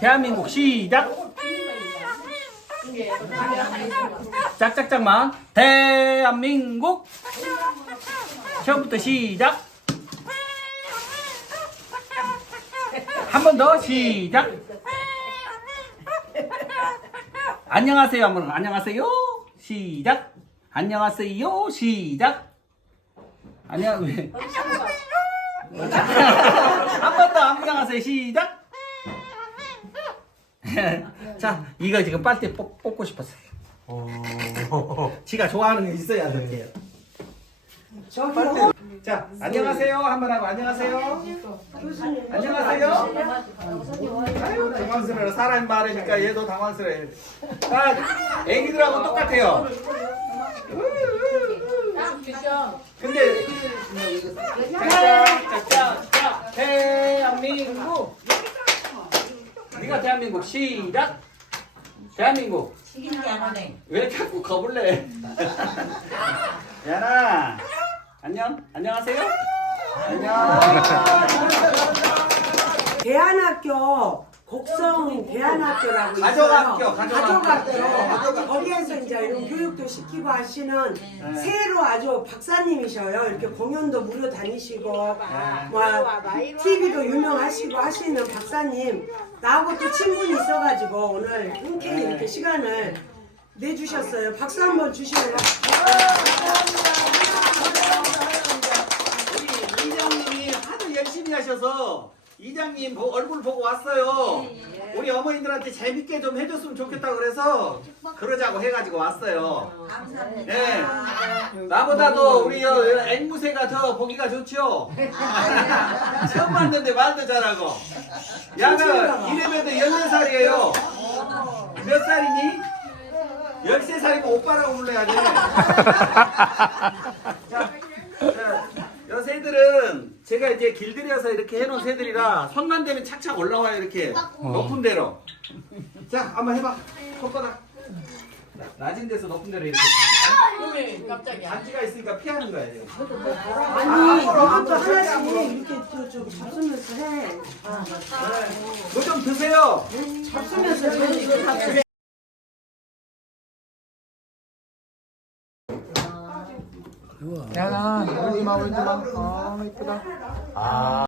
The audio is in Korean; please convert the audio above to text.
대한민국 시작. 짝짝짝만 대한민국 처음부터 시작. 한 번 더 시작. 안녕하세요 한번 안녕하세요 시작. 안녕하세요 시작. 안녕 왜? 한 번더 안녕하세요 시작. 자 이거 지금 빨대 뽑, 뽑고 싶었어요. 지가 좋아하는 게 있어야 돼요. 빨대. 자 안녕하세요 한번 하고 안녕하세요. 안녕하세요. 아유 당황스러워 사람 많으니까 얘도 당황스러워. 아 애기들하고 똑같아요. 근데 짝짝짝짝 대한민국 네가 대한민국 시작. 대한민국. 왜 자꾸 겁을래 야나 안녕. 안녕하세요. 안녕. 대안학교 곡성 대안학교라고 있어요. 가족학교, 가족학교. 가족학교. 거기에서 이제 이런 교육도 시키고 하시는 새로 아주 박사님이셔요. 이렇게 공연도 무료 다니시고 뭐 TV도 유명하시고 하시는 박사님 나하고 또 친분이 있어가지고 오늘 흔쾌히 이렇게 시간을 내주셨어요. 박수 한번 주시면 우리 이장님이 하도 열심히 하셔서 이장님 보- 얼굴 보고 왔어요. 우리 어머님들한테 재밌게 좀 해줬으면 좋겠다 그래서 그러자고 해가지고 왔어요. 네. 나보다도 우리 여- 앵무새가 더 보기가 좋죠. 처음 봤는데 말도 잘하고. 야가 이래봬도 14살이에요. 몇 살이니? 13살이면 오빠라고 불러야지. 자, 자, 요 새들은 길들여서 이렇게 해놓은 새들이라 손만 대면 착착 올라와요 이렇게 높은 데로. 자, 한번 해봐. 손바닥. 자, 낮은 데서 높은 데로 이렇게. 단지가 있으니까 피하는 거예요. 아니 이것도 하나씩 이렇게 또좀 잡수면서 해. 뭐 좀 드세요. 잡수면서 저 이거. 야, 울지 마, 울지 마. 아, 이쁘다.